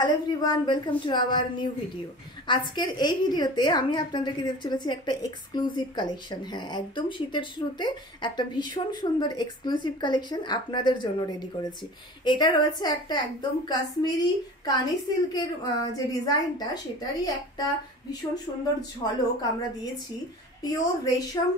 Hello everyone, welcome to our new video. আজকের এই ভিডিওতে আমি আপনাদেরকে দেখতে চলেছি একটা এক্সক্লুসিভ কালেকশন। হ্যাঁ, একদম শীতের শুরুতে একটা ভীষণ সুন্দর এক্সক্লুসিভ কালেকশন আপনাদের জন্য রেডি করেছি। এটা রয়েছে একটা একদম কাশ্মীরি কানি সিল্কের যে ডিজাইনটা, সেটারই একটা ভীষণ সুন্দর ঝলক আমরা দিয়েছি পিওর রেশম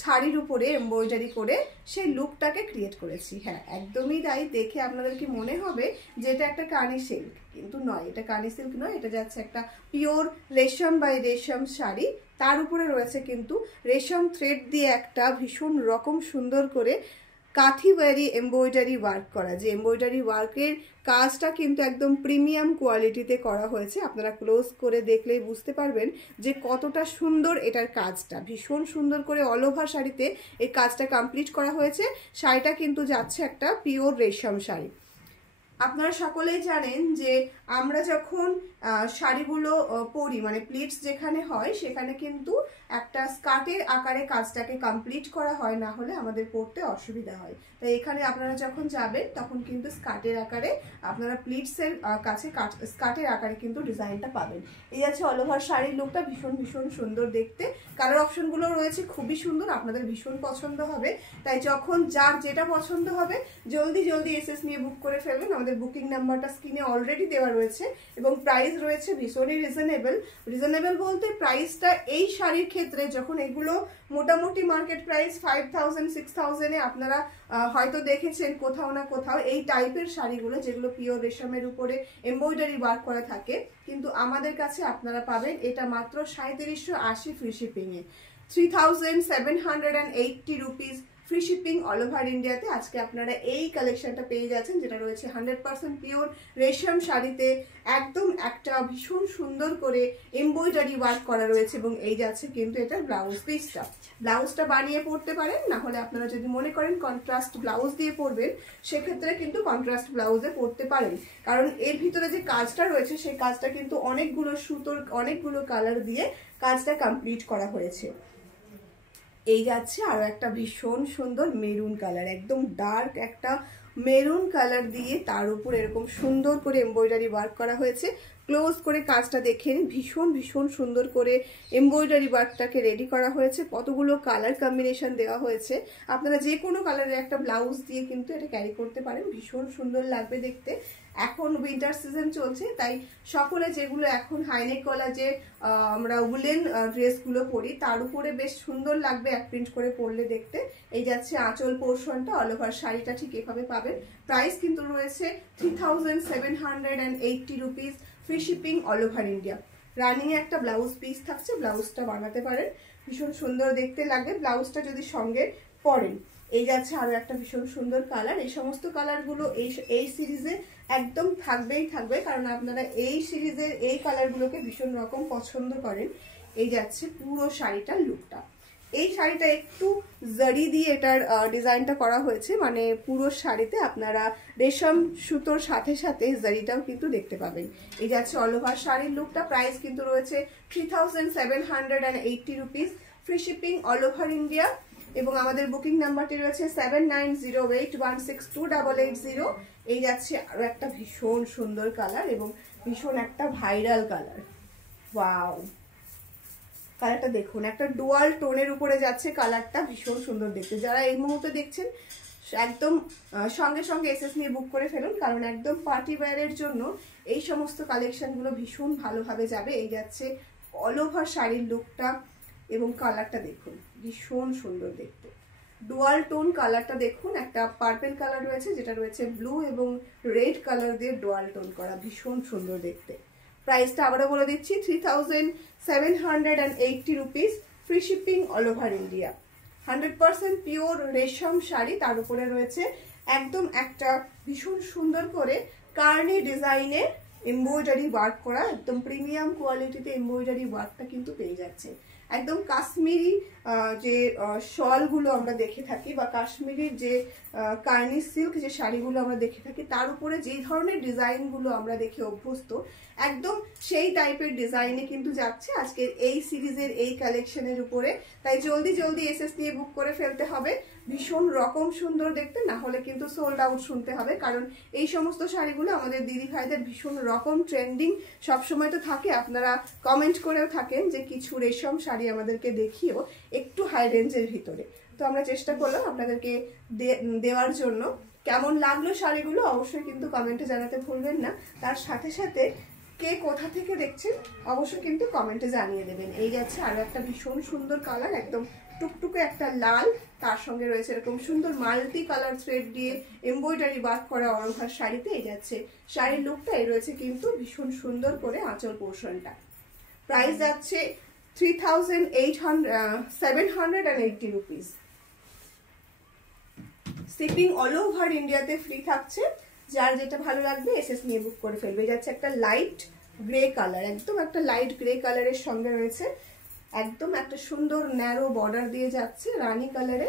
শাড়ির উপরে এমব্রয়ডারি করে সেই লুকটাকে ক্রিয়েট করেছি। হ্যাঁ, একদমই তাই। দেখে আপনাদেরকে মনে হবে যে এটা একটা কানি সিল্ক, কিন্তু নয়, এটা কানি সিল্ক নয়, এটা যাচ্ছে একটা পিওর রেশম বাই রেশম শাড়ি। তার উপরে রয়েছে কিন্তু রেশম থ্রেড দিয়ে একটা ভীষণ রকম সুন্দর করে কাঠিওয়ারি এমব্রয়ডারি ওয়ার্ক করা। যে এমব্রয়ডারি ওয়ার্কের কাজটা কিন্তু একদম প্রিমিয়াম কোয়ালিটিতে করা হয়েছে। আপনারা ক্লোজ করে দেখলেই বুঝতে পারবেন যে কতটা সুন্দর এটার কাজটা। ভীষণ সুন্দর করে অল ওভার শাড়িতে এই কাজটা কমপ্লিট করা হয়েছে। শাড়িটা কিন্তু যাচ্ছে একটা পিওর রেশম শাড়ি। আপনারা সকলেই জানেন যে আমরা যখন শাড়িগুলো পরি, মানে প্লিটস যেখানে হয় সেখানে কিন্তু একটা স্কার্টের আকারে কাজটাকে কমপ্লিট করা হয়, না হলে আমাদের পরতে অসুবিধা হয়। তাই এখানে আপনারা যখন যাবেন তখন কিন্তু স্কার্টের আকারে আপনারা প্লিটসের কাছে স্কার্টের আকারে কিন্তু ডিজাইনটা পাবেন। এই আছে অল ওভার শাড়ির লুকটা। ভীষণ ভীষণ সুন্দর দেখতে। কালার অপশনগুলো রয়েছে খুবই সুন্দর, আপনাদের ভীষণ পছন্দ হবে। তাই যখন যার যেটা পছন্দ হবে জলদি জলদি এসএস নিয়ে বুক করে ফেলবেন। আমাদের বুকিং নাম্বারটা স্ক্রিনে অলরেডি দেওয়া রয়েছে এবং প্রাইস রয়েছে ভীষণই রিজনেবল বলতে প্রাইসটা এই শাড়ির ক্ষেত্রে যখন এগুলো মোটামুটি মার্কেট প্রাইস 5000 6000-এ আপনারা হয়তো দেখেছেন কোথাও না কোথাও এই টাইপের শাড়িগুলো, যেগুলো পিওর রেশমের উপরে এমব্রয়ডারি ওয়ার্ক করা থাকে, কিন্তু আমাদের কাছে আপনারা পাবেন এটা মাত্র 3780 ফ্রি শিপিংয়ে, 3780 rupees free shipping all over ইন্ডিয়াতে। আজকে আপনারা এই কালেকশনটা পেয়ে যাচ্ছেন, যেটা রয়েছে 100% পিওর রেশম শাড়িতে। একদম একটা ভীষণ সুন্দর করে এমব্রয়ডারি ওয়ার্ক করা রয়েছে এবং এই যাচ্ছে কিন্তু এটা ব্লাউজ পিসটা। ব্লাউজটা বানিয়ে পরতে পারেন, না হলে আপনারা যদি মনে করেন কন্ট্রাস্ট ব্লাউজ দিয়ে পরবেন, সেক্ষেত্রে কিন্তু কন্ট্রাস্ট ব্লাউজে পরতে পারেন। কারণ এর ভিতরে যে কাজটা রয়েছে সেই কাজটা কিন্তু অনেকগুলো সুতোর অনেকগুলো কালার দিয়ে কাজটা কমপ্লিট করা হয়েছে। এই যাচ্ছে আরো একটা ভীষণ সুন্দর মেরুন কালার, একদম ডার্ক একটা মেরুন কালার দিয়ে তার উপর এরকম সুন্দর করে এমব্রয়ডারি ওয়ার্ক করা হয়েছে। ক্লোজ করে কাজটা দেখে নিন। ভীষণ ভীষণ সুন্দর করে এমব্রয়ডারি ওয়ার্কটাকে রেডি করা হয়েছে। কতগুলো কালার কম্বিনেশন দেওয়া হয়েছে। আপনারা যে কোনো কালারের একটা ব্লাউজ দিয়ে কিন্তু এটা ক্যারি করতে পারেন, ভীষণ সুন্দর লাগবে দেখতে। এখন উইন্টার সিজন চলছে, তাই সকলে যেগুলো এখন হাইনেক গলা যে আমরা উলেন ড্রেসগুলো পরি, তার উপরে বেশ সুন্দর লাগবে এক প্রিন্ট করে পরলে দেখতে। এই যাচ্ছে আঁচল পোর্শনটা, অল ওভার শাড়িটা ঠিক এভাবে পাবেন। প্রাইস কিন্তু রয়েছে 3780 rupees free shipping all over India. Running একটা ব্লাউজ পিস থাকছে, ব্লাউজটা বানাতে পারেন, ভীষণ সুন্দর দেখতে লাগবে ব্লাউজটা যদি সঙ্গে পরেন। এই যাচ্ছে আরো একটা ভীষণ সুন্দর কালার। এই সমস্ত কালারগুলো এই সিরিজে একদম থাকবেই থাকবে, কারণ আপনারা এই সিরিজের এই কালারগুলোকে ভীষণ রকম পছন্দ করেন। এই যাচ্ছে পুরো শাড়িটার লুকটা। এই শাড়িটা একটু জারি দিয়ে এটার ডিজাইনটা করা হয়েছে, মানে পুরো শাড়িতে আপনারা রেশম সুতোর সাথে সাথে জারিটাও কিন্তু দেখতে পাবেন। এই যাচ্ছে অল ওভার শাড়ির লুকটা। প্রাইস কিন্তু রয়েছে 3780 rupees free shipping all over India এবং আমাদের বুকিং নাম্বারটি রয়েছে 7908162880। এই যাচ্ছে আরো একটা ভীষণ সুন্দর কালার এবং ভীষণ একটা ভাইরাল কালার। ওয়াও, কালারটা দেখুন, একটা ডুয়াল টোনের উপরে যাচ্ছে কালারটা, ভীষণ সুন্দর দেখতে। যারা এই মুহূর্তে দেখছেন একদম সঙ্গে সঙ্গে এসএস নিয়ে বুক করে ফেলুন, কারণ একদম পার্টি ওয়্যারের জন্য এই সমস্ত কালেকশনগুলো ভীষণ ভালোভাবে যাবে। এই যাচ্ছে অল ওভার শাড়ির লুকটা এবং কালারটা দেখুন, ভীষণ সুন্দর দেখতে। ডুয়াল টোন কালারটা দেখুন, একটা পার্পল কালার রয়েছে, যেটা রয়েছে ব্লু এবং রেড কালার দিয়ে ডুয়াল টোন করা, ভীষণ সুন্দর দেখতে। প্রাইসটা আবারও বলে দিচ্ছি, 3780 rupees free shipping all over India. 100% pure রেশম শাড়ি, তার উপরে রয়েছে একদম একটা ভীষণ সুন্দর করে কার্নি ডিজাইনে এমব্রয়ডারি ওয়ার্ক করা, একদম প্রিমিয়াম কোয়ালিটিতে এমব্রয়ডারি ওয়ার্কটা কিন্তু পেয়ে যাচ্ছে। একদম কাশ্মীরি যে শলগুলো আমরা দেখে থাকি বা কাশ্মীরি যে কার্নি সিল্ক যে শাড়িগুলো আমরা দেখে থাকি, তার উপরে যেই ধরনের ডিজাইনগুলো আমরা দেখে অভ্যস্ত, একদম সেই টাইপের ডিজাইনে কিন্তু যাচ্ছে আজকের এই সিরিজের এই কালেকশনের উপরে। তাই জলদি জলদি এসএস নিয়ে বুক করে ফেলতে হবে। ভীষণ রকম সুন্দর দেখতে, না হলে কিন্তু সোল্ড আউট শুনতে হবে, কারণ এই সমস্ত শাড়িগুলো আমাদের দিদি ভাইদের ভীষণ রকম ট্রেন্ডিং সবসময় তো থাকে। আপনারা কমেন্ট করেও থাকেন যে কিছু রেশম শাড়ি আমাদেরকে দেখিও একটু হাই রেঞ্জের ভিতরে, তো আমরা চেষ্টা করলাম আপনাদেরকে দেওয়ার জন্য। কেমন লাগলো শাড়িগুলো অবশ্যই কিন্তু কমেন্টে জানাতে ভুলবেন না। তার সাথে সাথে কে কোথা থেকে দেখছেন অবশ্যই কিন্তু কমেন্টে জানিয়ে দেবেন। এই যাচ্ছে আরো একটা ভীষণ সুন্দর কালার, একদম টুকটুকে একটা লাল, তার সঙ্গে রয়েছে এরকম সুন্দর মাল্টি কালার থ্রেড দিয়ে এমব্রয়ডারি ওয়ার্ক করা অরভার শাড়িতে। এই যাচ্ছে শাড়ির লুকটা, এই রয়েছে কিন্তু ভীষণ সুন্দর করে আঁচল পোর্শনটা। প্রাইস যাচ্ছে 3,780 রুপিস। শিপিং অল ওভার ইন্ডিয়াতে ফ্রি থাকছে। যার যেটা ভালো লাগবে এসএস নিয়ে বুক করে ফেলবে। যাচ্ছে একটা লাইট গ্রে কালার, একদম একটা লাইট গ্রে কালারের সঙ্গে রয়েছে একদম একটা সুন্দর ন্যারো বর্ডার দিয়ে যাচ্ছে রানী কালারে।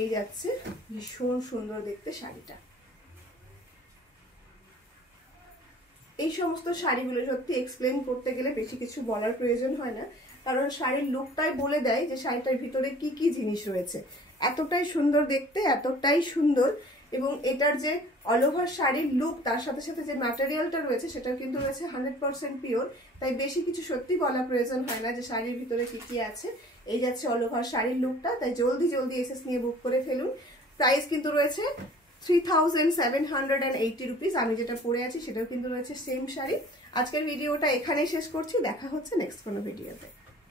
এই যাচ্ছে ভীষণ সুন্দর দেখতে শাড়িটা। এই সমস্ত শাড়িগুলো সত্যি এক্সপ্লেন করতে গেলে বেশি কিছু বলার প্রয়োজন হয় না, কারণ শাড়ির লুকটাই বলে দেয় যে শাড়িটার ভিতরে কি কি জিনিস রয়েছে। এতটাই সুন্দর দেখতে, এতটাই সুন্দর। এবং এটার যে অল ওভার শাড়ির লুক, তার সাথে সাথে যে ম্যাটেরিয়ালটা রয়েছে সেটাও কিন্তু রয়েছে 100% পিওর। তাই বেশি কিছু সত্যি বলা প্রয়োজন হয় না যে শাড়ির ভিতরে কি কি আছে। এই যাচ্ছে অল ওভার শাড়ির লুকটা। তাই জলদি জলদি এসএস নিয়ে বুক করে ফেলুন। প্রাইস কিন্তু রয়েছে 3,780 রুপিস। আমি যেটা পরে আছি সেটাও কিন্তু রয়েছে সেম শাড়ি। আজকের ভিডিওটা এখানেই শেষ করছি, দেখা হচ্ছে নেক্সট কোনো ভিডিওতে।